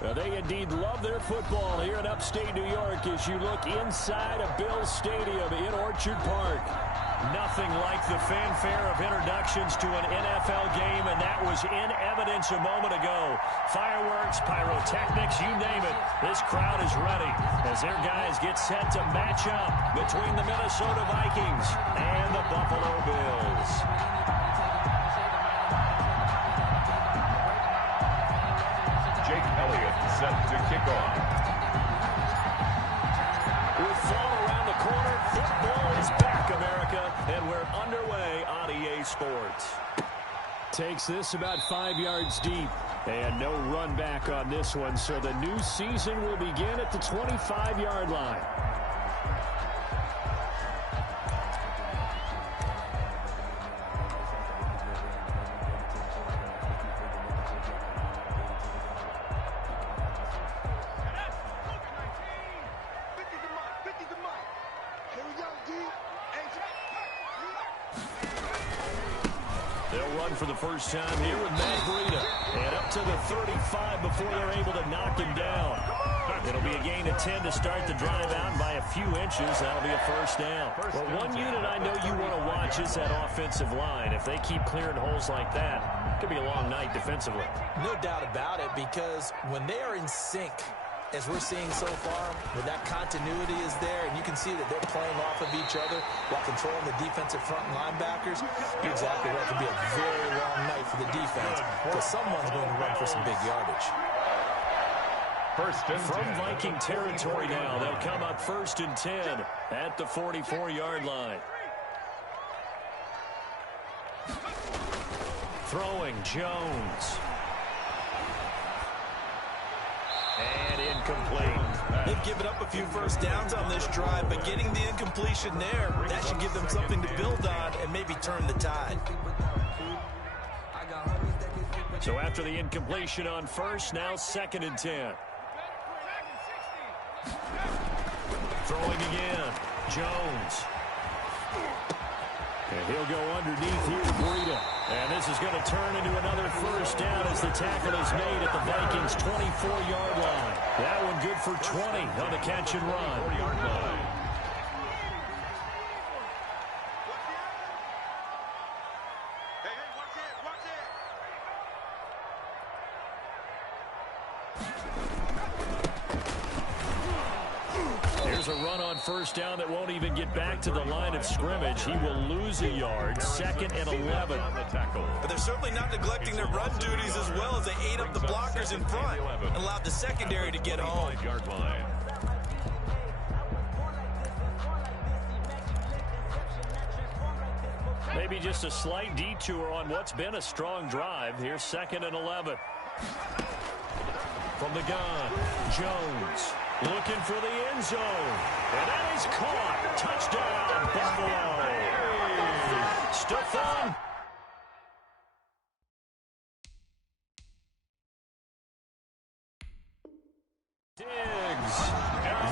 They indeed love their football here in upstate New York as you look inside of Bills Stadium in Orchard Park. Nothing like the fanfare of introductions to an NFL game, and that was in evidence a moment ago. Fireworks, pyrotechnics, you name it. This crowd is ready as their guys get set to match up between the Minnesota Vikings and the Buffalo Bills. Jake Elliott set to kick off. With fall around the corner, football is back, America, and we're underway on EA Sports. Takes this about 5 yards deep, and no run back on this one, so the new season will begin at the 25-yard line. For the first time here with Matt Breida. And up to the 35 before they're able to knock him down. It'll be a gain of 10 to start the drive out by a few inches. That'll be a first down. But one unit I know you want to watch is that offensive line. If they keep clearing holes like that, it could be a long night defensively. No doubt about it, because when they are in sync, as we're seeing so far, where that continuity is there, and you can see that they're playing off of each other while controlling the defensive front and linebackers, you're exactly right. It could be a very long night for the defense because someone's going to run for some big yardage. First and 10. From Viking territory now, they'll come up 1st and 10 at the 44-yard line. Throwing Jones. And incomplete. They've given up a few first downs on this drive, but getting the incompletion there, that should give them something to build on and maybe turn the tide. So after the incompletion on first, now 2nd and 10. Throwing again. Jones. And he'll go underneath here to Breida. And this is going to turn into another first down as the tackle is made at the Vikings' 24-yard line. That one good for 20 on the catch and run. 4-yard line. Here's a run on first down that won't even get back to the line of scrimmage. He will lose a yard. 2nd and 11. But they're certainly not neglecting their run duties as well as they ate up the blockers in front and allowed the secondary to get home. 5-yard line. Maybe just a slight detour on what's been a strong drive. Here's 2nd and 11. From the gun, Jones. Looking for the end zone. And that is caught. Touchdown, Buffalo. Stephon. Diggs.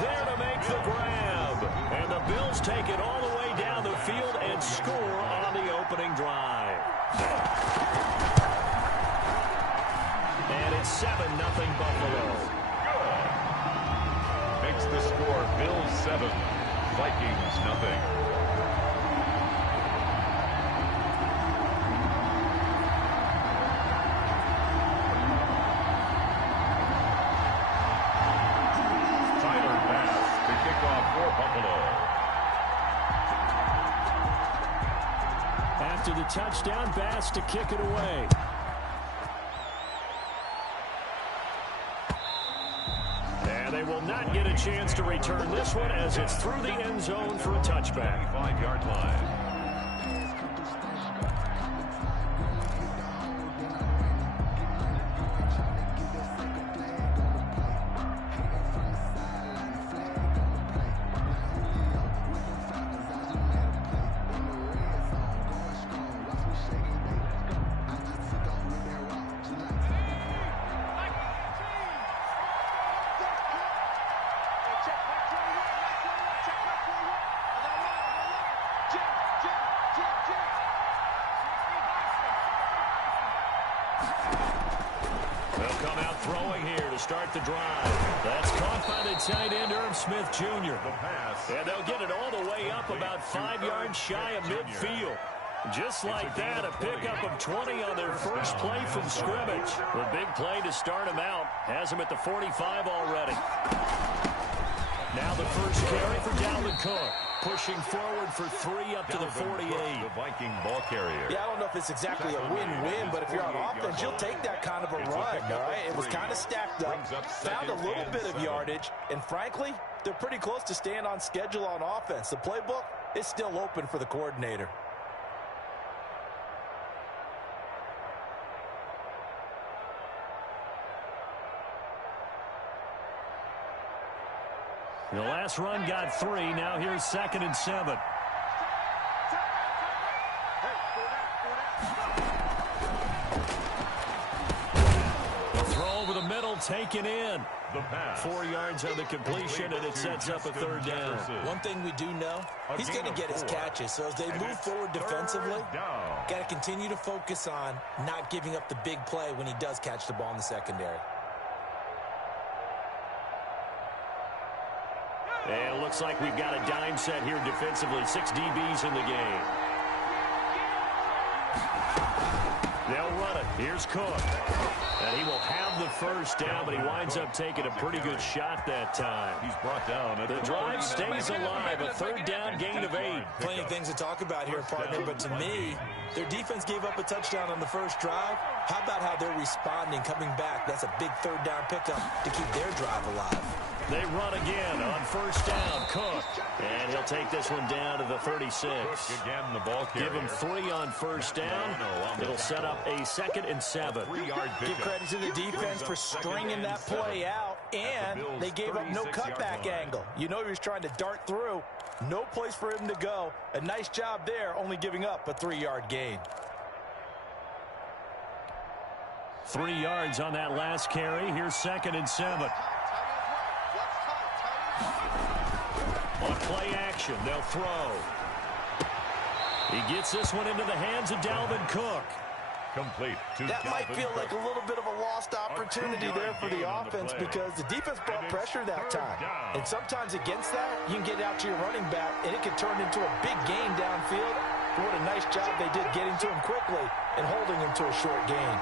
There to make the grab. And the Bills take it all the way down the field and score on the opening drive. And it's 7-0 Buffalo. Makes the score Bills 7, Vikings nothing. Tyler Bass to kick off for Buffalo. After the touchdown, Bass to kick it away. They will not get a chance to return this one as it's through the end zone for a touchback. 5-yard line. They'll come out throwing here to start the drive. That's caught by the tight end, Irv Smith Jr. And they'll get it all the way up about 5 yards shy of midfield. Just like that, a pickup of 20 on their first play from scrimmage. The big play to start them out has them at the 45 already. Now the first carry for Dalvin Cook. Pushing forward for 3 up to the 48. The Viking ball carrier. Yeah, I don't know if it's exactly a win-win, but if you're on offense, you'll take that kind of a run, all right? It was kind of stacked up, found a little bit of yardage, and frankly, they're pretty close to staying on schedule on offense. The playbook is still open for the coordinator. The last run got 3. Now here's 2nd and 7. The throw over the middle, taken in. 4 yards on the completion, and it sets up a 3rd down. One thing we do know, he's going to get his catches. So as they move forward defensively, got to continue to focus on not giving up the big play when he does catch the ball in the secondary. And it looks like we've got a dime set here defensively. 6 DBs in the game. They'll run it. Here's Cook. And he will have the first down, but he winds up taking a pretty good shot that time. He's brought down. The drive stays alive. A 3rd down gain of 8. Plenty of things to talk about here, partner, but to me, their defense gave up a touchdown on the first drive. How about how they're responding, coming back? That's a big 3rd down pickup to keep their drive alive. They run again on 1st down. Cook. And he'll take this one down to the 36. Again, the ball carrier. Give him 3 on 1st down. It'll set up a 2nd and 7. Give credit to the defense for stringing that play out, and they gave up no cutback angle. You know he was trying to dart through. No place for him to go. A nice job there, only giving up a 3-yard gain. 3 yards on that last carry. Here's 2nd and 7. On play action, they'll throw. He gets this one into the hands of Dalvin Cook. Complete. That might feel like a little bit of a lost opportunity there for the offense because the defense brought pressure that time. And sometimes against that, you can get out to your running back, and it can turn into a big gain downfield. But what a nice job they did getting to him quickly and holding him to a short gain.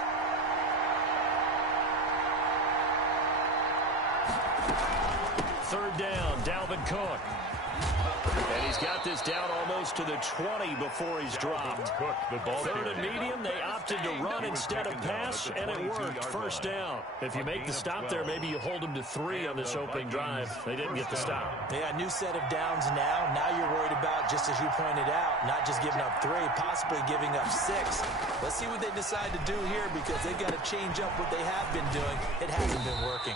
Third down, Dalvin Cook. And he's got this down almost to the 20 before he's dropped. Third and medium, they opted to run instead of pass, and it worked. First down. If you make the stop there, maybe you hold them to 3 on this opening drive. They didn't get the stop. Yeah, new set of downs now. Now you're worried about, just as you pointed out, not just giving up 3, possibly giving up 6. Let's see what they decide to do here because they've got to change up what they have been doing. It hasn't been working.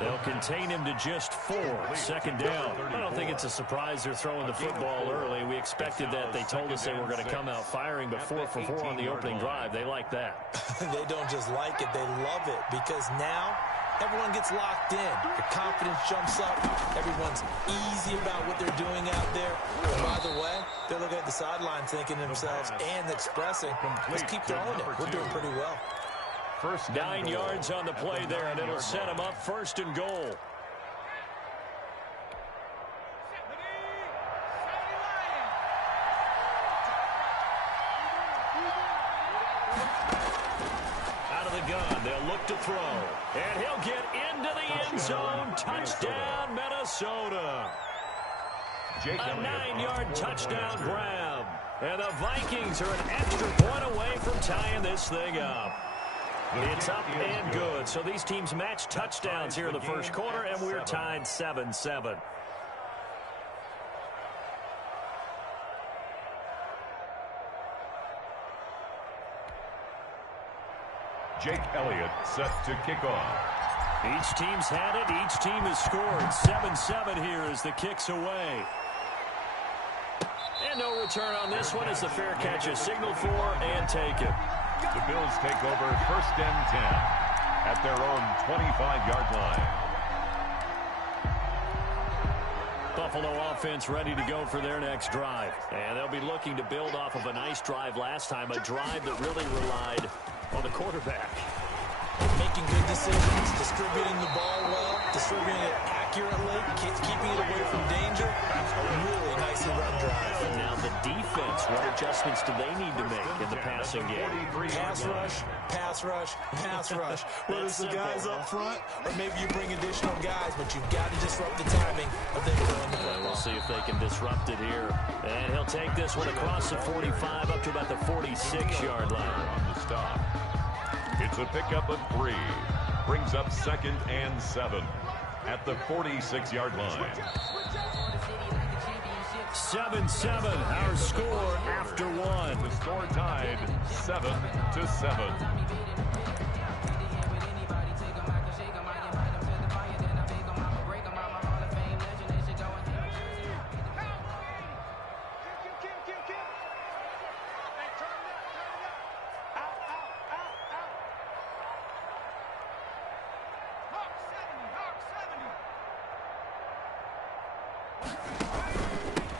They'll contain him to just 4. Second down. I don't think it's a surprise they're throwing the football early. We expected that. They told us they were going to come out firing, but 4 for 4 on the opening drive. They like that. They don't just like it. They love it because now everyone gets locked in. The confidence jumps up. Everyone's easy about what they're doing out there. And by the way, they're looking at the sideline thinking to themselves and expressing, let's keep throwing it. We're doing pretty well. 9 yards on the play there, and it'll set him up 1st and goal. Out of the gun, they'll look to throw. And he'll get into the end zone. Touchdown, Minnesota. A 9-yard touchdown grab. And the Vikings are an extra point away from tying this thing up. It's up and good. So these teams match touchdowns here in the first quarter, and we're tied 7-7. Jake Elliott set to kick off. Each team's had it. Each team has scored. 7-7 here as the kick's away. And no return on this one as the fair catch is signaled for and taken. The Bills take over 1st and 10 at their own 25-yard line. Buffalo offense ready to go for their next drive. And they'll be looking to build off of a nice drive last time, a drive that really relied on the quarterback. Making good decisions, distributing the ball well, distributing it accurately, keeping it away from danger. Really nicely run drive. And now the defense, what adjustments do they need to make in the passing game? Pass rush, pass rush, pass rush. Whether it's the guys up front or maybe you bring additional guys, but you've got to disrupt the timing of them throwing the football. We'll see if they can disrupt it here. And he'll take this one across the 45 up to about the 46-yard line. On the stop. It's a pickup of 3. Brings up 2nd and 7 at the 46-yard line. 7-7, our score after 1. The score tied 7-7.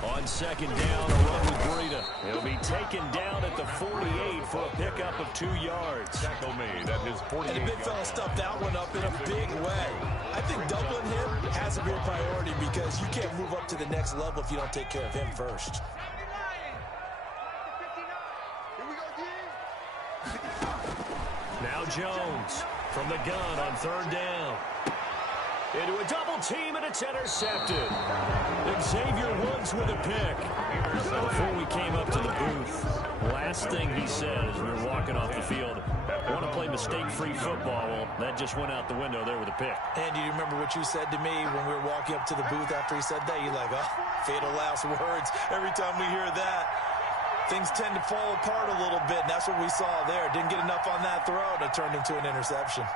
On 2nd down, a run with Breida. He'll be taken down at the 48 for a pickup of 2 yards. Tackle made at his 48. And the big fella stuffed that one up in a big way. I think doubling him has to be a priority because you can't move up to the next level if you don't take care of him first. Now Jones from the gun on 3rd down. Into a double team, and it's intercepted. Xavier Woods with a pick. Before we came up to the booth, last thing he said as we were walking off the field, I want to play mistake-free football. Well, that just went out the window there with a pick. And do you remember what you said to me when we were walking up to the booth after he said that? You're like, oh, fatal last words. Every time we hear that, things tend to fall apart a little bit, and that's what we saw there. Didn't get enough on that throw, and it turned into an interception.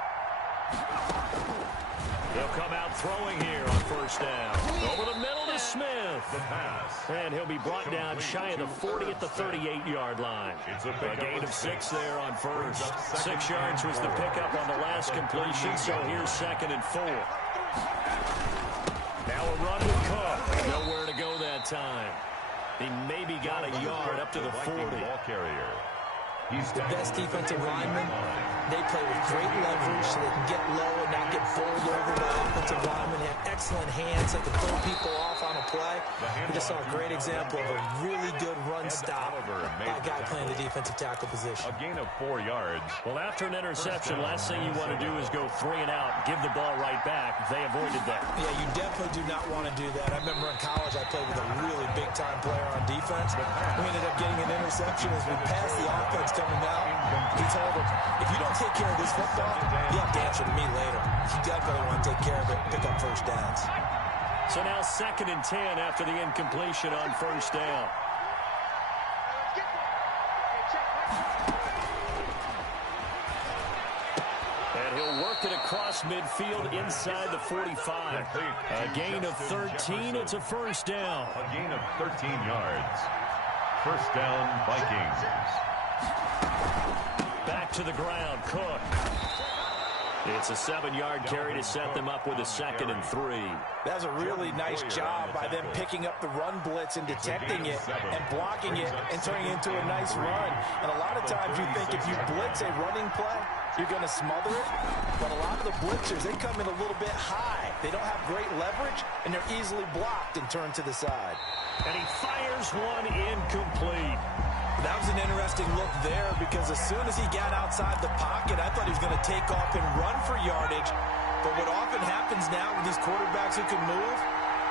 He'll come out throwing here on 1st down. Over the middle to Smith. The pass. And he'll be brought down shy of the 40 at the 38-yard line. It's a gain of 6 there on 1st. 6 yards was the pickup on the last completion, so here's 2nd and 4. Now a run with Cook. Nowhere to go that time. He maybe got a yard up to the 40. Ball carrier. He's the best defensive lineman. They play with great leverage so they can get low and not get bowled over by offensive linemen. They have excellent hands that can throw people off on a play. We just saw a great example of a really good run stop by a guy playing the defensive tackle position. A gain of 4 yards. Well, after an interception, last thing you want to do is go 3 and out, give the ball right back. They avoided that. Yeah, you definitely do not want to do that. I remember in college I played with a really big-time player on defense. We ended up getting an interception as we passed the offense coming out. He told him, if you don't take care of this football, you have to answer to me later. You definitely want to take care of it, pick up 1st downs. So now 2nd and 10 after the incompletion on 1st down. And he'll work it across midfield inside the 45. A gain of 13. It's a 1st down. A gain of 13 yards. 1st down, Vikings. Back to the ground, Cook. It's a 7-yard carry to set them up with a 2nd and 3. That's a really nice job by them picking up the run blitz and detecting it and blocking it and turning it into a nice run. And a lot of times you think if you blitz a running play, you're going to smother it. But a lot of the blitzers, they come in a little bit high. They don't have great leverage, and they're easily blocked and turned to the side. And he fires one incomplete. That was an interesting look there because as soon as he got outside the pocket, I thought he was going to take off and run for yardage. But what often happens now with these quarterbacks who can move,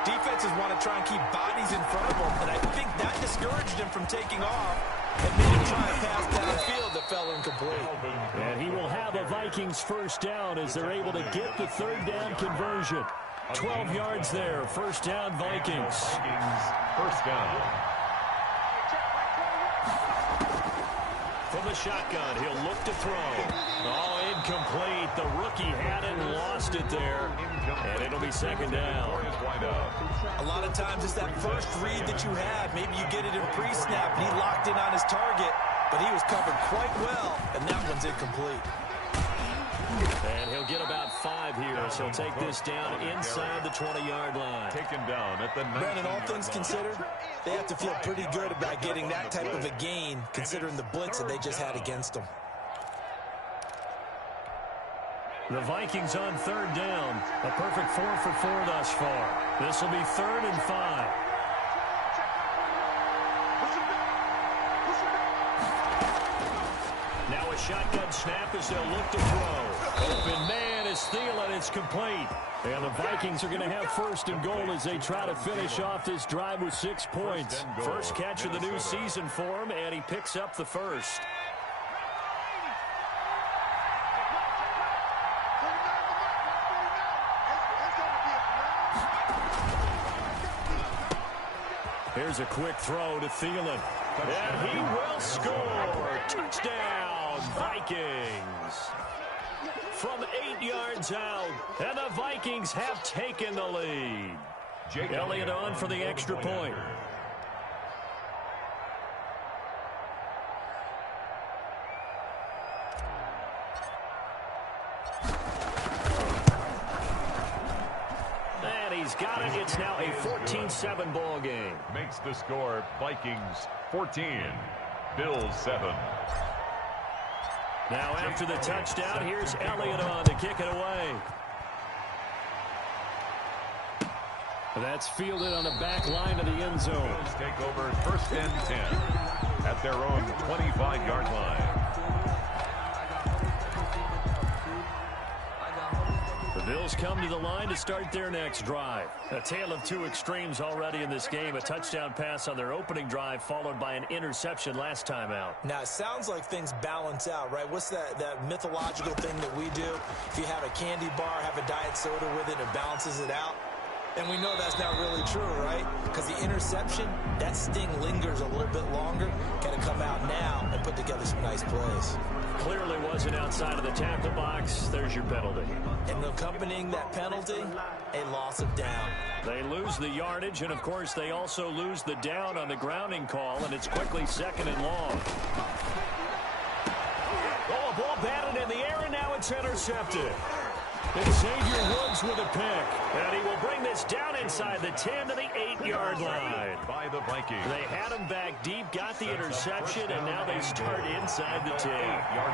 defenses want to try and keep bodies in front of them. And I think that discouraged him from taking off and made him try and pass downfield that fell incomplete. And he will have a Vikings 1st down as they're able to get the 3rd down conversion. 12 yards there. 1st down, Vikings. 1st down. From the shotgun, he'll look to throw. Oh, incomplete. The rookie had it and lost it there. And it'll be 2nd down. A lot of times it's that first read that you have. Maybe you get it in pre-snap, and he locked in on his target, but he was covered quite well, and that one's incomplete. And he'll get about 5 here, so he'll take this down inside the 20-yard line. Taken down at the 19-yard line. Brandon, all things considered, they have to feel pretty good about getting that type of a gain, considering the blitz that they just had against them. The Vikings on third down. A perfect 4 for 4 thus far. This will be 3rd and 5. Now a shotgun snap as they'll look to throw. Open man is Thielen. It's complete. And the Vikings are going to have 1st and goal as they try to finish off this drive with 6 points. First catch of the new season for him, and he picks up the first. Here's a quick throw to Thielen. And he will score. Touchdown, Vikings. From 8 yards out, and the Vikings have taken the lead. Elliott on for the extra point. And he's got it. It's now a 14-7 ball game. Makes the score Vikings 14, Bills 7. Now after the touchdown, here's Elliott on to kick it away. That's fielded on the back line of the end zone. Bills take over 1st and 10 at their own 25-yard line. The Bills come to the line to start their next drive. A tale of 2 extremes already in this game. A touchdown pass on their opening drive followed by an interception last time out. Now, it sounds like things balance out, right? What's that mythological thing that we do? If you have a candy bar, have a diet soda with it, it balances it out. And we know that's not really true, right? Because the interception, that sting lingers a little bit longer. Got to come out now and put together some nice plays. Clearly wasn't outside of the tackle box. There's your penalty. And accompanying that penalty, a loss of down. They lose the yardage, and, of course, they also lose the down on the grounding call, and it's quickly 2nd and long. Oh, a ball batted in the air, and now it's intercepted. And Xavier Woods with a pick. And he will bring this down inside the 10 to the 8-yard line. By the Vikings. They had him back deep, got the interception, and now they start inside the 10.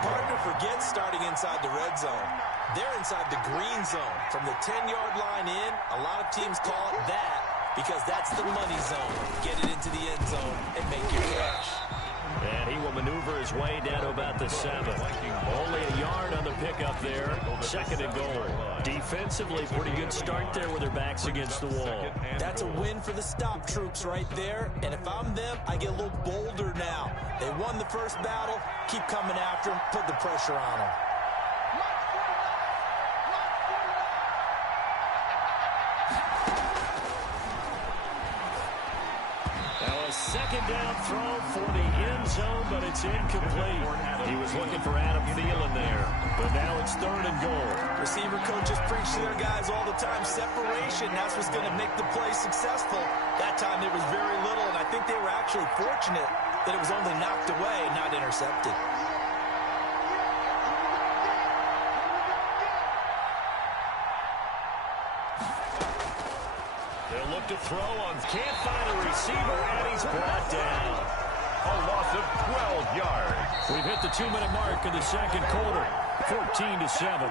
Partner forgets starting inside the red zone. They're inside the green zone. From the 10-yard line in, a lot of teams call it that because that's the money zone. Get it into the end zone and make your catch. And he will maneuver his way down to about the 7. Only a yard on the pickup there. 2nd and goal. Defensively, pretty good start there with their backs against the wall. That's a win for the stop troops right there. And if I'm them, I get a little bolder now. They won the first battle. Keep coming after them. Put the pressure on them. Second down throw for the end zone, but it's incomplete. He was looking for Adam Thielen there, but now it's 3rd and goal. Receiver coaches preach to their guys all the time. Separation, that's what's going to make the play successful. That time there was very little, and I think they were actually fortunate that it was only knocked away and not intercepted. They'll look to throw on. Can't find a receiver, and he's brought down. A loss of 12 yards. We've hit the 2-minute mark in the 2nd quarter. 14-7.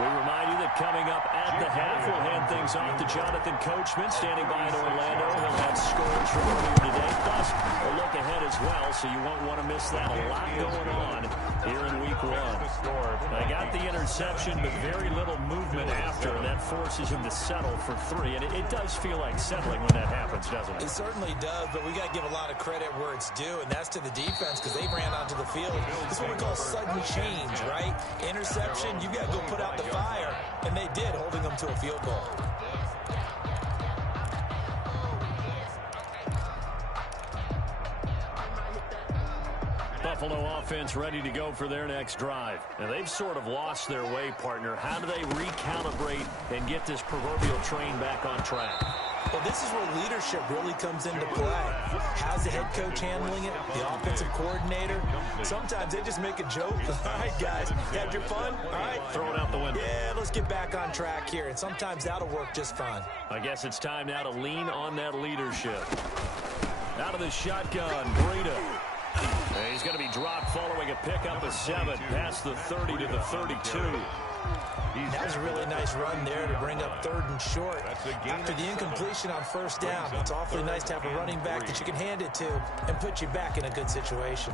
We remind you that coming up at the half, we'll hand things off to Jonathan Coachman, standing by in Orlando. He'll have scores from earlier today, plus a look ahead as well, so you won't want to miss that. A lot going on here in Week 1. They got the interception, but very little movement after, and that forces him to settle for 3. And it does feel like settling when that happens, doesn't it? It certainly does, but we got to give a lot of credit where it's due, and that's to the defense because they ran onto the field. This is what we call sudden change, right? Interception, you got to go put out the fire, and they did, holding them to a field goal. Buffalo offense ready to go for their next drive. Now, they've sort of lost their way, partner. How do they recalibrate and get this proverbial train back on track? Well, this is where leadership really comes into play. How's the head coach handling it? The offensive coordinator? Sometimes they just make a joke. All right, guys, had your fun? All right. Throw it out the window. Yeah, let's get back on track here. And sometimes that'll work just fine. I guess it's time now to lean on that leadership. Out of the shotgun, Breida. He's going to be dropped following a pick up a 7 past the 30 to the 32. That was a really nice run there to bring up 3rd and short. After the incompletion on 1st down, it's awfully nice to have a running back that you can hand it to and put you back in a good situation.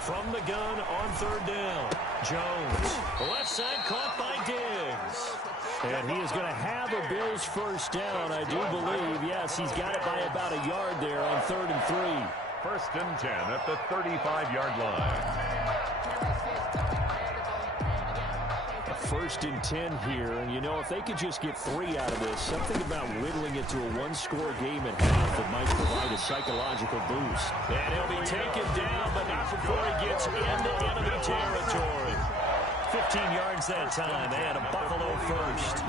From the gun on 3rd down, Jones. The left side caught by Diggs. And he is going to have a Bills 1st down, I do believe. Yes, he's got it by about a yard there on 3rd and 3. 1st and 10 at the 35-yard line. 1st and 10 here, and you know, if they could just get 3 out of this, something about whittling it to a 1-score game at half that might provide a psychological boost. And he'll be taken down, but not before he gets into enemy territory. 15 yards that time, and a Buffalo 1st.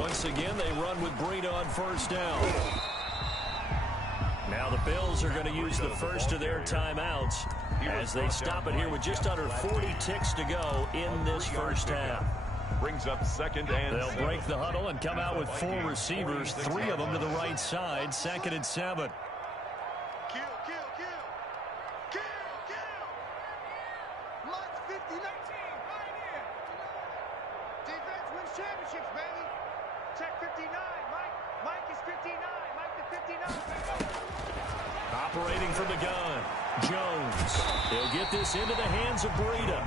Once again, they run with Breida on 1st down. Now the Bills are going to use the first of their timeouts as they stop it here with just under 40 ticks to go in this 1st half. Brings up 2nd and They'll break the huddle and come out with 4 receivers, 3 of them to the right side, 2nd and 7. Operating from the gun, Jones. He'll get this into the hands of Breida.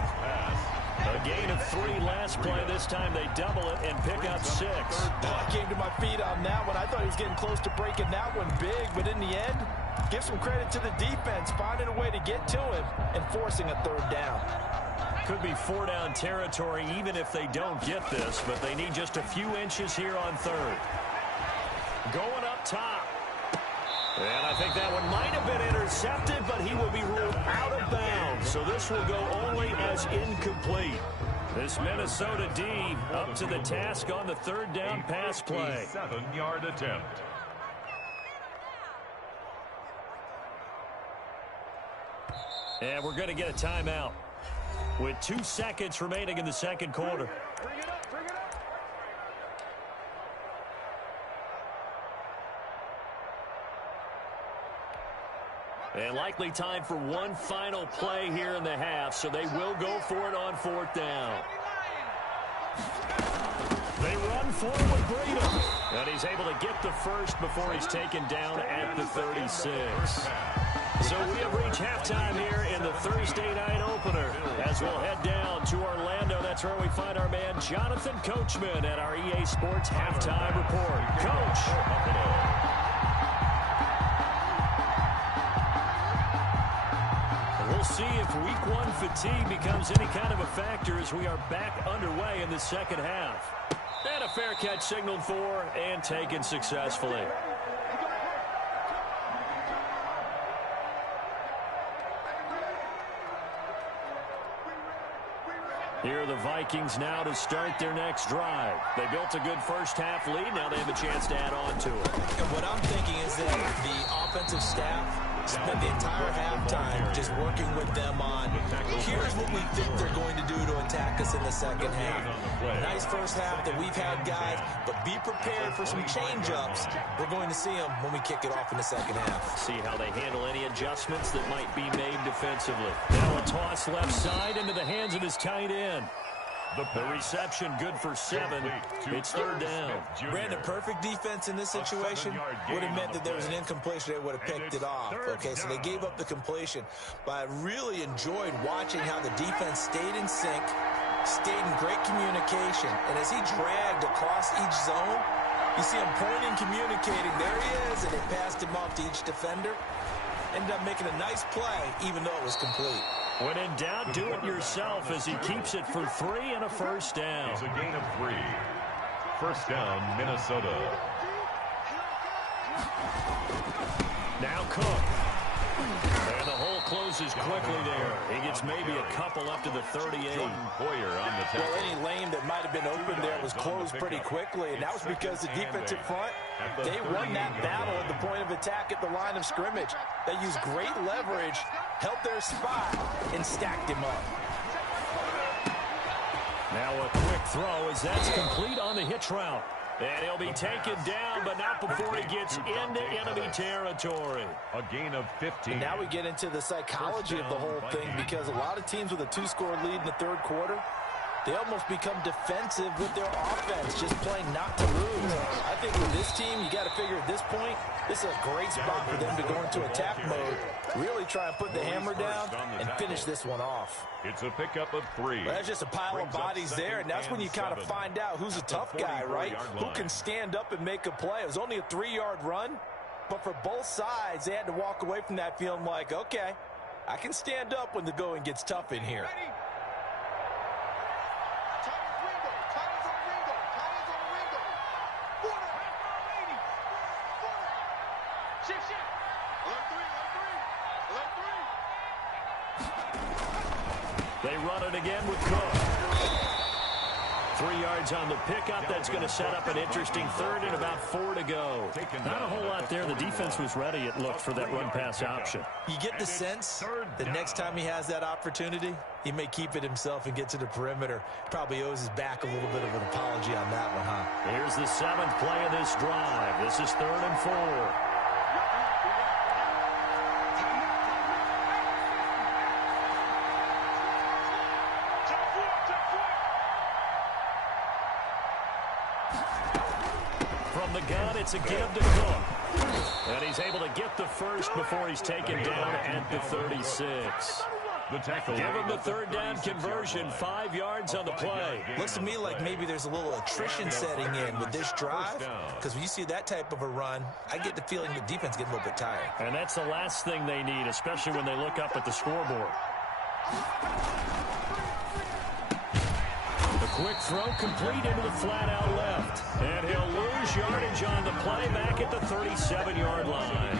A gain of 3 last play. This time they double it and pick up 6. I came to my feet on that one. I thought he was getting close to breaking that one big, but in the end, give some credit to the defense, finding a way to get to him and forcing a 3rd down. Could be 4-down territory even if they don't get this, but they need just a few inches here on 3rd. Going up top. And I think that one might have been intercepted, but he will be ruled out of bounds. So this will go only as incomplete. This Minnesota D up to the task on the 3rd down pass play. 7-yard attempt. And we're going to get a timeout with 2 seconds remaining in the 2nd quarter. Bring it up, bring it up. And likely time for one final play here in the half, so they will go for it on 4th down. They run forward with Breida. And he's able to get the first before he's taken down at the 36. So we have reached halftime here in the Thursday night opener as we'll head down to Orlando. That's where we find our man Jonathan Coachman at our EA Sports Halftime Report. Coach. We'll see if week 1 fatigue becomes any kind of a factor as we are back underway in the 2nd half. And a fair catch signaled for and taken successfully. Here are the Vikings now to start their next drive. They built a good 1st half lead. Now they have a chance to add on to it. And what I'm thinking is that the offensive staff spent the entire halftime just working with them on, here's what we think they're going to do to attack us in the 2nd half. Nice 1st half that we've had, guys, but be prepared for some change-ups. We're going to see them when we kick it off in the 2nd half. See how they handle any adjustments that might be made defensively. Now a toss left side into the hands of his tight end. The reception good for 7. It's 3rd down. Brandon, perfect defense in this situation would have meant that there was an incompletion. They would have picked it off. Okay, so they gave up the completion. But I really enjoyed watching how the defense stayed in sync, stayed in great communication. And as he dragged across each zone, you see him pointing, communicating. There he is, and it passed him off to each defender. Ended up making a nice play, even though it was complete. When in doubt, do it yourself as he keeps it for 3 and a 1st down. It's a gain of 3. 1st down, Minnesota. Now Cook. And the hole closes quickly there. He gets maybe a couple up to the 38. Jordan Poyer on the tackle. Well, any lane that might have been open there was closed pretty quickly, and that was because the defensive front, they won that battle at the point of attack at the line of scrimmage. They used great leverage, held their spot, and stacked him up. Now a quick throw as that's complete on the hitch route. And he'll be taken down, but not before he gets into enemy territory. A gain of 15. And now we get into the psychology of the whole thing, because a lot of teams with a 2-score lead in the third quarter, they almost become defensive with their offense, just playing not to lose. I think with this team, you got to figure at this point, this is a great spot for them to go into attack mode, really try and put the hammer down and finish this one off. It's a pickup of 3. Well, there's just a pile of bodies there, and that's when you kind of find out who's a tough guy, right? Who can stand up and make a play. It was only a 3-yard run, but for both sides, they had to walk away from that feeling like, okay, I can stand up when the going gets tough in here. They run it again with Cook. 3 yards on the pickup. That's going to set up an interesting third and about 4 to go. Not a whole lot there. The defense was ready, it looked, for that run-pass option. You get the sense the next time he has that opportunity, he may keep it himself and get to the perimeter. Probably owes his back a little bit of an apology on that one, huh? Here's the 7th play of this drive. This is 3rd and 4. From the gun, it's a give to Cook. And he's able to get the first before he's taken down at the 36. Give him the third down conversion, 5 yards on the play. Looks to me like maybe there's a little attrition setting in with this drive, because when you see that type of a run, I get the feeling the defense getting a little bit tired. And that's the last thing they need, especially when they look up at the scoreboard. The quick throw complete into the flat-out left. And he'll lose yardage on the play back at the 37-yard line.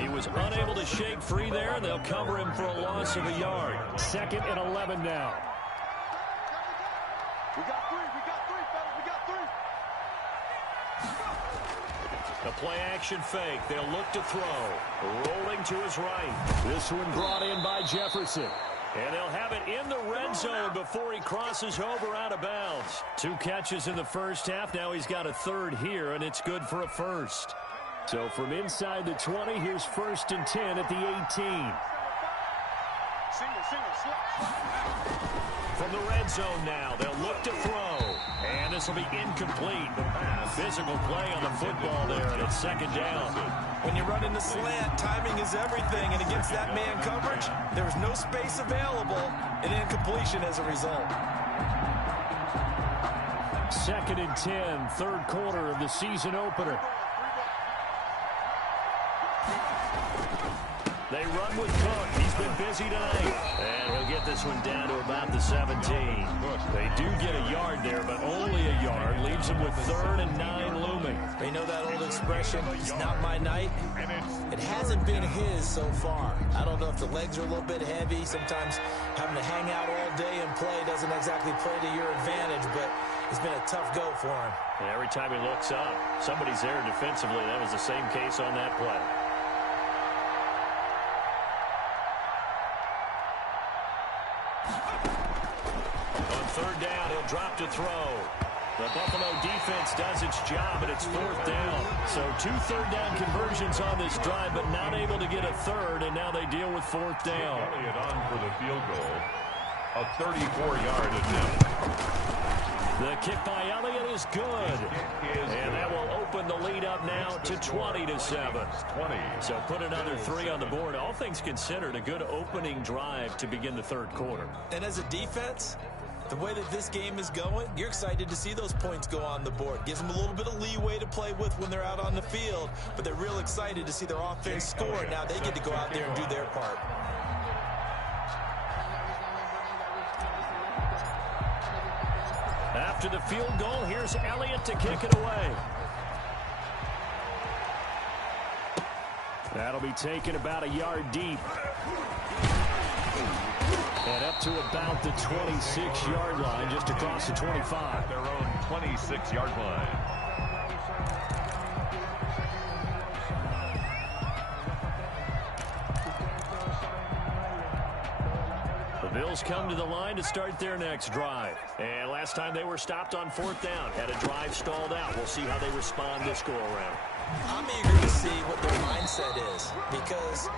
He was unable to shake free there, and they'll cover him for a loss of a yard. 2nd and 11 now. We got three, fellas. We got 3. The play-action fake. They'll look to throw. Rolling to his right. This one brought in by Jefferson. And they'll have it in the red zone before he crosses over out of bounds. 2 catches in the first half. Now he's got a third here, and it's good for a first. So from inside the 20, here's 1st and 10 at the 18. From the red zone now, they'll look to throw. And this will be incomplete. Physical play on the football there, and it's 2nd down. When you run in the slant, timing is everything, and against that man coverage, there's no space available, and incompletion as a result. 2nd and 10, third quarter of the season opener. They run with Cook. He's been busy tonight. And he'll get this one down to about the 17. They do get a yard there, but only a yard. Leaves them with 3rd and 9 looming. You know that old expression, it's not my night? It hasn't been his so far. I don't know if the legs are a little bit heavy. Sometimes having to hang out all day and play doesn't exactly play to your advantage, but it's been a tough go for him. And every time he looks up, somebody's there defensively. That was the same case on that play. On 3rd down, he'll drop to throw. The Buffalo defense does its job, and it's 4th down. So 2 third-down conversions on this drive, but not able to get a third, and now they deal with 4th down. Elliott on for the field goal. A 34-yard attempt. The kick by Elliott is good. And that will open the lead up now to 20-7. So put another 3 on the board. All things considered, a good opening drive to begin the third quarter. And as a defense, the way that this game is going, you're excited to see those points go on the board. Gives them a little bit of leeway to play with when they're out on the field, but they're real excited to see their offense score. Now they get to go out there and do their part. After the field goal, here's Elliott to kick it away. That'll be taken about a yard deep. And up to about the 26-yard line, just across the 25. Their own 26-yard line. The Bills come to the line to start their next drive. And last time they were stopped on 4th down, had a drive stalled out. We'll see how they respond this go-around. I'm eager to see what their mindset is, because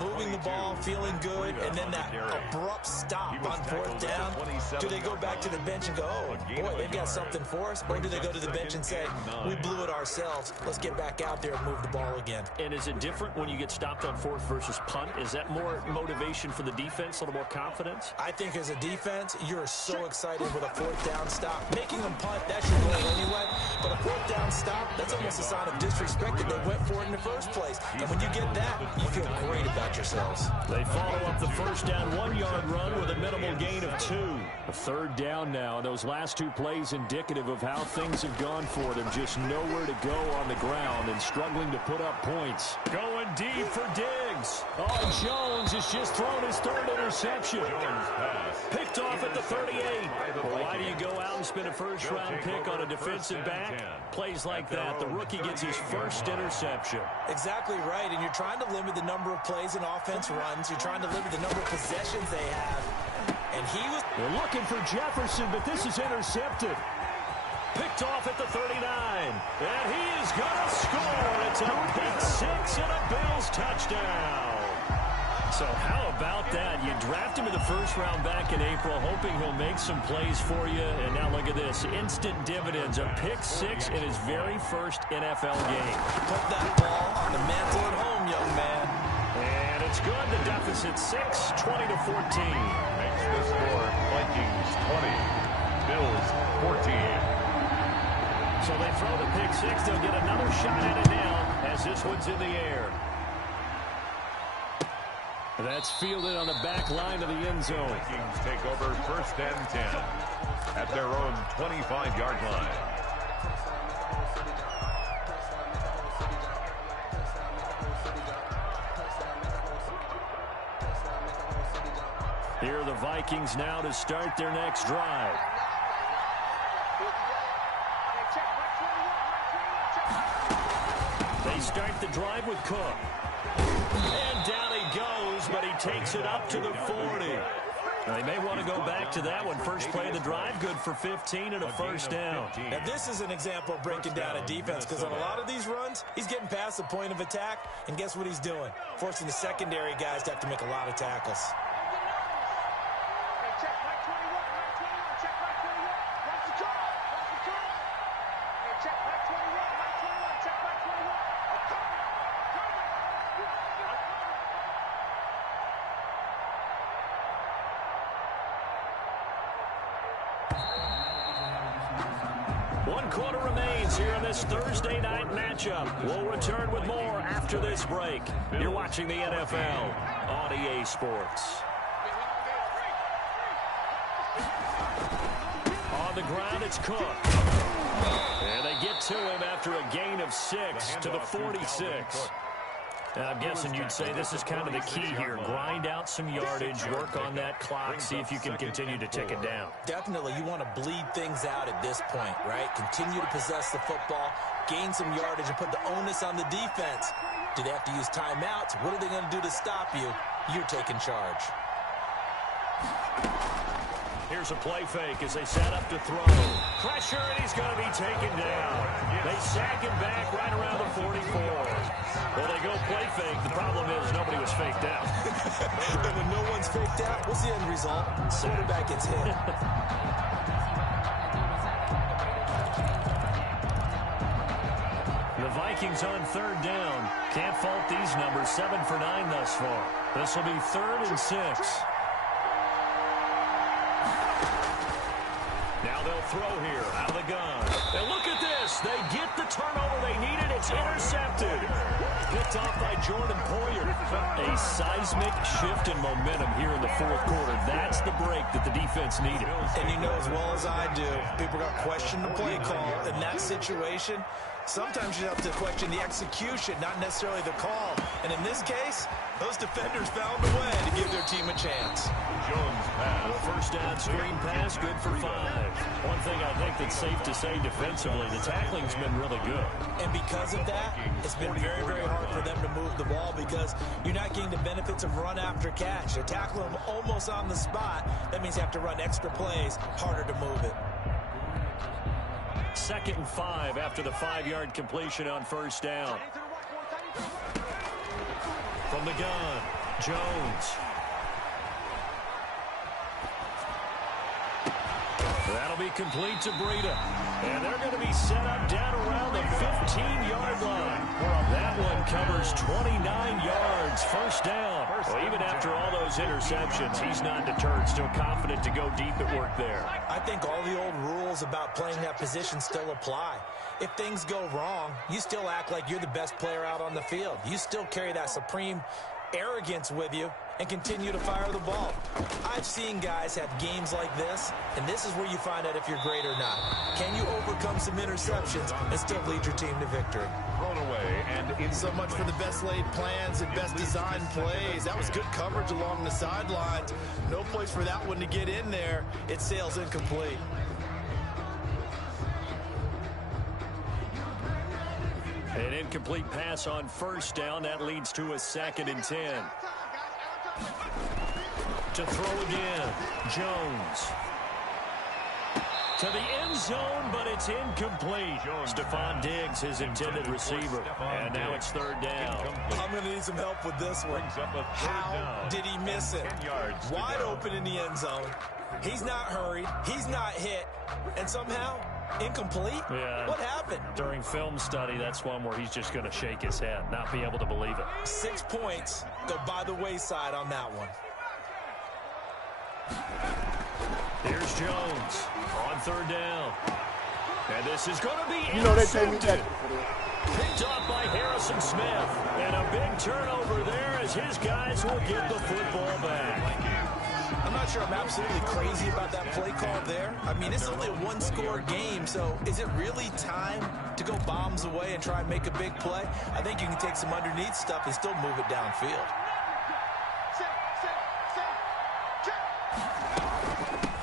moving the ball, feeling good, and then that abrupt stop on 4th down, do they go back to the bench and go, oh, boy, they've got something for us? Or do they go to the bench and say, we blew it ourselves, let's get back out there and move the ball again? And is it different when you get stopped on 4th versus punt? Is that more motivation for the defense, a little more confidence? I think as a defense, you're so excited with a 4th down stop. Making them punt, that's your goal anyway. But a 4th down stop, that's almost a sign of disrespect that they went for it in the first place. And when you get that, you feel great about yourselves. They follow up the first down 1-yard run with a minimal gain of 2. A 3rd down now. Those last 2 plays indicative of how things have gone for them. Just nowhere to go on the ground and struggling to put up points. Going deep for Diggs. Oh, Jones has just thrown his 3rd interception. Picked off at the 38. Well, why do you go out and spend a first-round pick on a defensive back? Plays like that, the rookie gets his first interception. Exactly right, and you're trying to limit the number of plays an offense runs. You're trying to limit the number of possessions they have. And they're looking for Jefferson, but this is intercepted. Picked off at the 39. And he is going to score. It's a pick 6 and a Bills touchdown. So how about that? You draft him in the first round back in April, hoping he'll make some plays for you. And now look at this. Instant dividends. A pick 6 in his very first NFL game. Put that ball on the mantle at home, young man. And it's good. The deficit 6, 20-14. Makes the score Vikings 20, Bills 14. So they throw the pick 6. They'll get another shot at it now as this one's in the air. That's fielded on the back line of the end zone. Vikings take over 1st and 10 at their own 25-yard line. Here are the Vikings now to start their next drive. They start the drive with Cook. And down he goes, but he takes it up to the 40. They may want to go back to that one. First play of the drive, good for 15 and a first down. Now, this is an example of breaking down a defense, because on a lot of these runs, he's getting past the point of attack, and guess what he's doing? Forcing the secondary guys to have to make a lot of tackles. One quarter remains here in this Thursday night matchup. We'll return with more after this break. You're watching the NFL on EA Sports. On the ground, it's Cook. And they get to him after a gain of 6 to the 46. I'm guessing you'd say this is kind of the key here. Grind out some yardage, work on that clock, see if you can continue to tick it down. Definitely, you want to bleed things out at this point, right? Continue to possess the football, gain some yardage, and put the onus on the defense. Do they have to use timeouts? What are they going to do to stop you? You're taking charge. Here's a play fake as they set up to throw. Pressure, and he's going to be taken down. They sack him back right around the 44. Well, they go play fake. The problem is nobody was faked out. And when no one's faked out, what's the end result? Quarterback gets hit. The Vikings on 3rd down. Can't fault these numbers. 7 for 9 thus far. This will be 3rd and 6. Now they'll throw here out of the gun. And look at this. They get the turnover they needed. It's intercepted. Picked off by Jordan Poyer. A seismic shift in momentum here in the 4th quarter. That's the break that the defense needed. And you know as well as I do, people are going to question the play call in that situation. Sometimes you have to question the execution, not necessarily the call. And in this case, those defenders found a way to give their team a chance. Jones pass. The first down screen pass, good for 5. One thing I think that's safe to say defensively, the tackling's been really good. And because of that, it's been very, very hard for them to move the ball because you're not getting the benefits of run after catch. They're tackling them almost on the spot. That means you have to run extra plays, harder to move it. 2nd and 5 after the 5-yard completion on first down. From the gun, Jones. That'll be complete to Breida. And they're going to be set up down around the 15-yard line. That one covers 29 yards. First down. Well, even after all those interceptions, he's not deterred. Still confident to go deep at work there. I think all the old rules about playing that position still apply. If things go wrong, you still act like you're the best player out on the field. You still carry that supreme arrogance with you and continue to fire the ball. I've seen guys have games like this, and this is where you find out if you're great or not. Can you overcome some interceptions and still lead your team to victory? Thrown away and So much for the best laid plans and best designed plays. That was good coverage along the sidelines. No place for that one to get in there. It sails incomplete. An incomplete pass on first down. That leads to a 2nd and 10. To throw again, Jones. To the end zone, but it's incomplete. Stephon Diggs, his intended receiver. And now it's 3rd down. I'm going to need some help with this one. How did he miss it? Wide open in the end zone. He's not hurried. He's not hit. And somehow, incomplete? Yeah. What happened? During film study, that's one where he's just going to shake his head, not be able to believe it. 6 points go by the wayside on that one. Here's Jones on 3rd down. And this is going to be You know they pay me intercepted. that. Picked off by Harrison Smith. And a big turnover there as his guys will get the football back. I'm not sure I'm absolutely crazy about that play call there. I mean, it's only a one-score game, so is it really time to go bombs away and try and make a big play? I think you can take some underneath stuff and still move it downfield.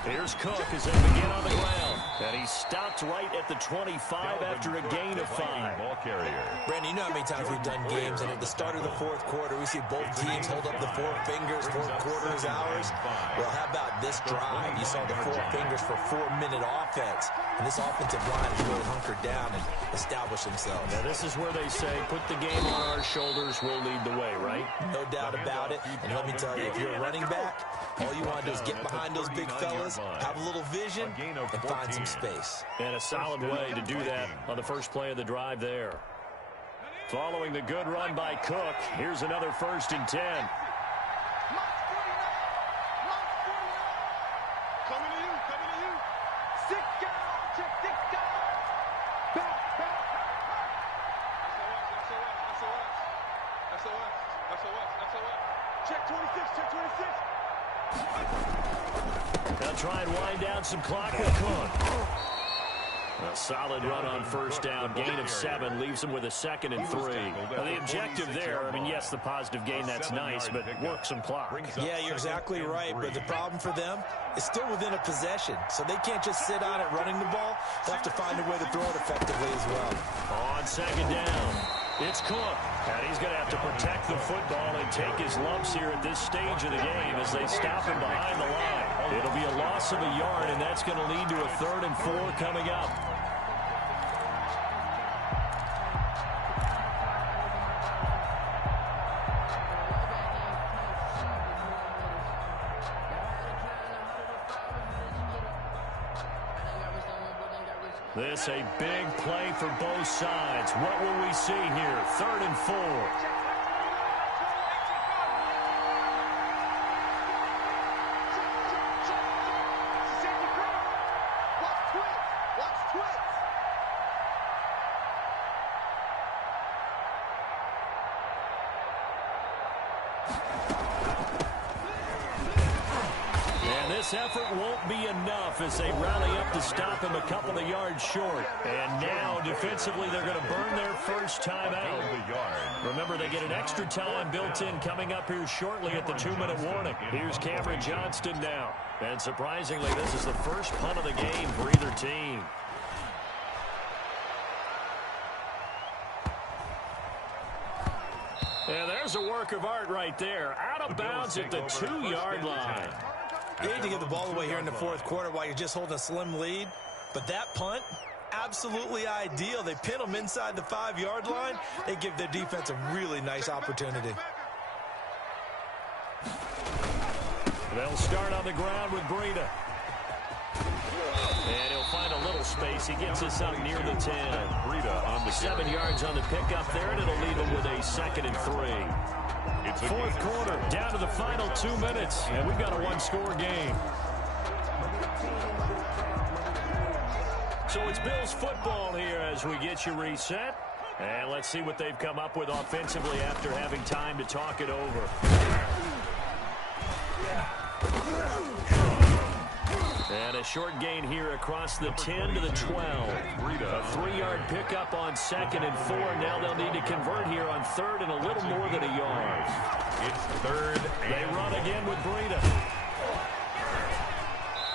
Here's Cook as they begin on the ground. And he stopped right at the 25 after a gain of 5. ball carrier. Brandon, you know how many times we've done games, and at the start of the 4th quarter, we see both teams hold up the 4 fingers, 4 quarters, hours. Well, how about this drive? You saw the 4 fingers for 4-minute offense. And this offensive line has really hunkered down and established themselves. Now, this is where they say, put the game on our shoulders, we'll lead the way, right? No doubt about it. And let me tell you, if you're a running back, all you want to do is get behind those big fellas, have a little vision, and find some space. And a solid way to do that on the first play of the drive there. Following the good run by Cook, here's another 1st and 10. Coming to you. 6 down. Check 6 down. Back. SOS. Check 26. They'll try and wind down some clock with Cook. A solid run on first down. Gain of 7 leaves him with a 2nd and 3. Now, the objective there, I mean, yes, the positive gain, that's nice, but work some clock. Yeah, you're exactly right, but the problem for them is still within a possession, so they can't just sit on it running the ball. They'll have to find a way to throw it effectively as well. On 2nd down, it's Cook, and he's going to have to protect the football and take his lumps here at this stage of the game as they stop him behind the line. It'll be a loss of a yard, and that's going to lead to a 3rd and 4 coming up. This a big play for both sides. What will we see here? 3rd and 4. this effort won't be enough as they rally up to stop him a couple of yards short. And now, defensively, they're going to burn their first time out. Remember, they get an extra time built in coming up here shortly at the 2-minute warning. Here's Cameron Johnston now. And surprisingly, this is the first punt of the game for either team. And there's a work of art right there. Out of bounds at the 2-yard line. You need to give the ball away here in the fourth quarter while you're just holding a slim lead. But that punt, absolutely ideal. They pin them inside the 5-yard line. They give their defense a really nice opportunity. They'll start on the ground with Breida. And he'll find a little space. He gets us up near the 10. Breida on the 7 yards on the pickup there, and it'll leave him with a 2nd and 3. It's Fourth quarter, down to the final 2 minutes, and we've got a one-score game. So it's Bills football here as we get you reset. And let's see what they've come up with offensively after having time to talk it over. And a short gain here across the 10 to the 12. A 3-yard pickup on 2nd and 4. Now they'll need to convert here on 3rd and a little more than a yard. It's 3rd. They run again with Breida.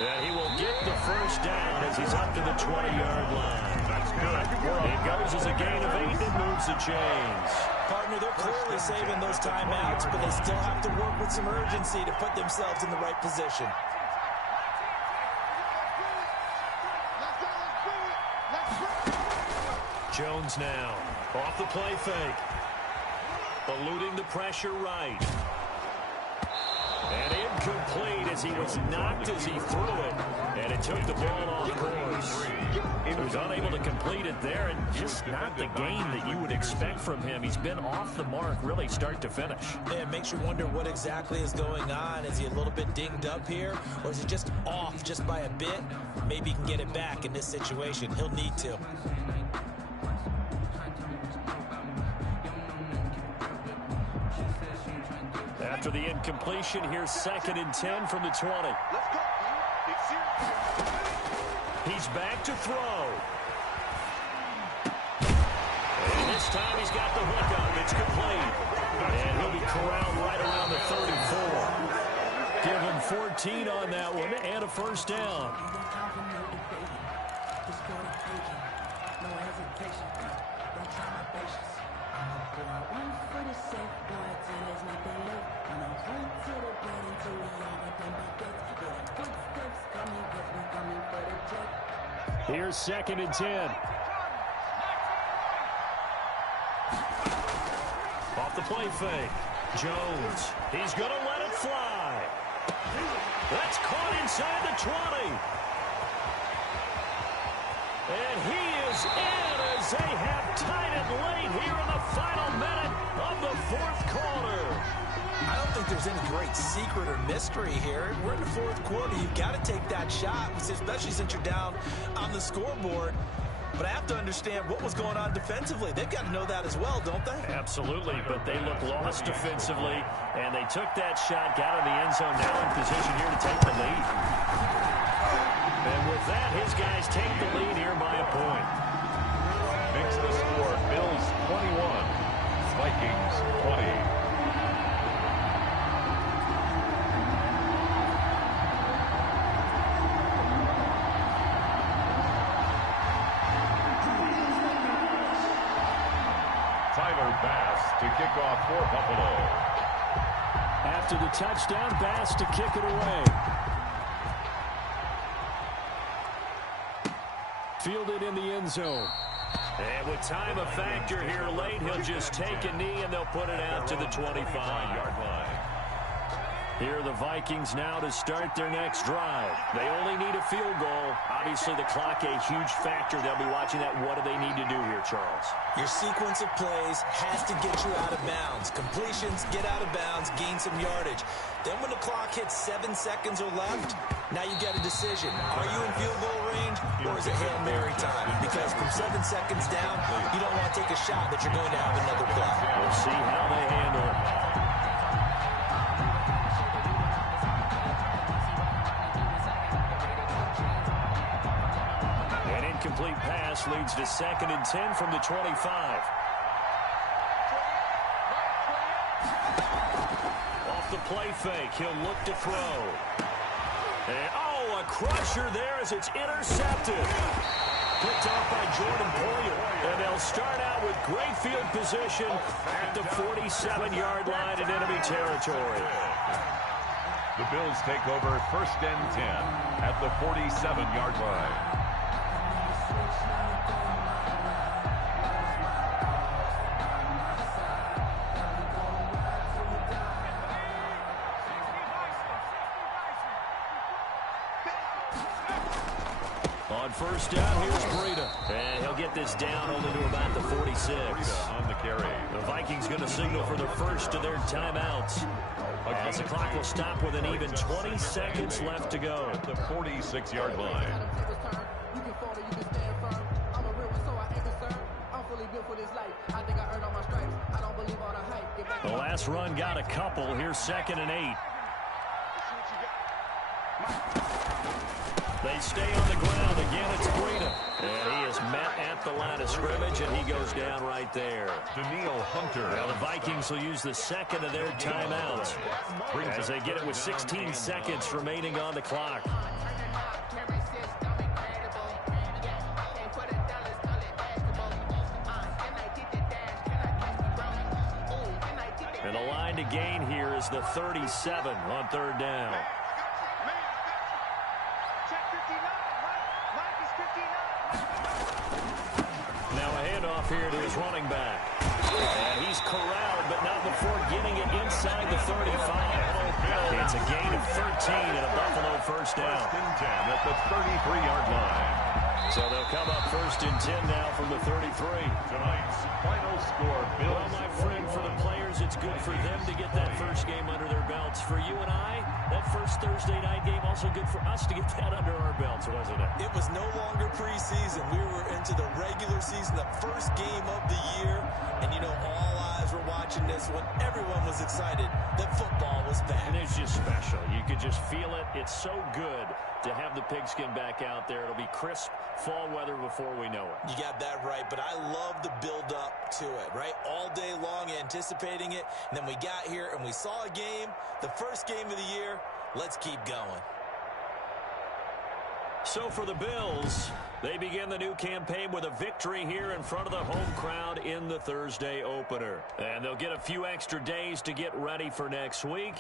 And he will get the first down as he's up to the 20-yard line. That's good. It goes as a gain of 8 and moves the chains. Partner, they're clearly saving those timeouts, but they still have to work with some urgency to put themselves in the right position. Jones now off the play fake. Eluding the pressure right. And incomplete as he was knocked as he threw it. And it took the ball off course. He was unable to complete it there, and just not the game that you would expect from him. He's been off the mark really start to finish. Yeah, it makes you wonder what exactly is going on. Is he a little bit dinged up here, or is he just off just by a bit? Maybe he can get it back in this situation. He'll need to. After the incompletion, here's 2nd and 10 from the 20. He's back to throw. And this time he's got the hook up. It's complete. And he'll be corralled right around the 34. Give him 14 on that one and a first down. Here's 2nd and 10. Off the play fake. Jones. He's going to let it fly. That's caught inside the 20. And he is in as they have tied it late here in the final minute of the fourth quarter. I don't think there's any great secret or mystery here. We're in the fourth quarter. You've got to take that shot, especially since you're down on the scoreboard. But I have to understand what was going on defensively. They've got to know that as well, don't they? Absolutely, but they look lost defensively, and they took that shot, got in the end zone, now in position here to take the lead. And with that, his guys take the lead here by a point. Makes the score Bills 21, Vikings 20. Bass to kick off for Buffalo. After the touchdown, Bass to kick it away. Fielded in the end zone. And with time a factor here late, he'll just take a knee and they'll put it out to the 25-yard line. Here are the Vikings now to start their next drive. They only need a field goal. Obviously, the clock a huge factor. They'll be watching that. What do they need to do here, Charles? Your sequence of plays has to get you out of bounds. Completions, get out of bounds, gain some yardage. Then when the clock hits 7 seconds or left, now you got a decision. Are you in field goal range, or is it Hail Mary time? Because from 7 seconds down, you don't want to take a shot that you're going to have another play. We'll see how they handle it. incomplete pass leads to 2nd and 10 from the 25. Off the play fake, he'll look to throw. And, a crusher there as it's intercepted. Picked off by Jordan Poyer. And they'll start out with great field position at the 47-yard line in enemy territory. The Bills take over 1st and 10 at the 47-yard line. On 1st down, here's Breida. And he'll get this down only to about the 46. Breida on the carry. The Vikings going to signal for the first of their timeouts. As the clock will stop with an even 20 seconds left to go. At the 46-yard line. The last run got a couple. Here's 2nd and 8. They stay on the ground. Again, it's Breida. And he is met at the line of scrimmage, and he goes down right there. Daniil Hunter. Now the Vikings will use the 2nd of their timeouts as they get it with 16 seconds remaining on the clock. And the line to gain here is the 37 on 3rd down. Now a handoff here to his running back. And he's corralled, but not before getting it inside the 35. It's a gain of 13 and a Buffalo 1st down. 1st and 10 at the 33-yard line. So they'll come up 1st and 10 now from the 33. Tonight's final score, Bills. Well, my friend, for the players, it's good for them to get that first game under their belts. For you and I, that first Thursday night game, also good for us to get that under our belts, wasn't it? It was no longer preseason. We were into the regular season, the first game of the year. And, you know, all eyes were watching this when everyone was excited that football was back. And it's just special. You could just feel it. It's so good to have the pigskin back out there. It'll be crisp fall weather before we know it. You got that right, but I love the build-up to it, right? All day long anticipating it, and then we got here and we saw a game, the first game of the year. Let's keep going. So for the Bills, they begin the new campaign with a victory here in front of the home crowd in the Thursday opener. And they'll get a few extra days to get ready for next week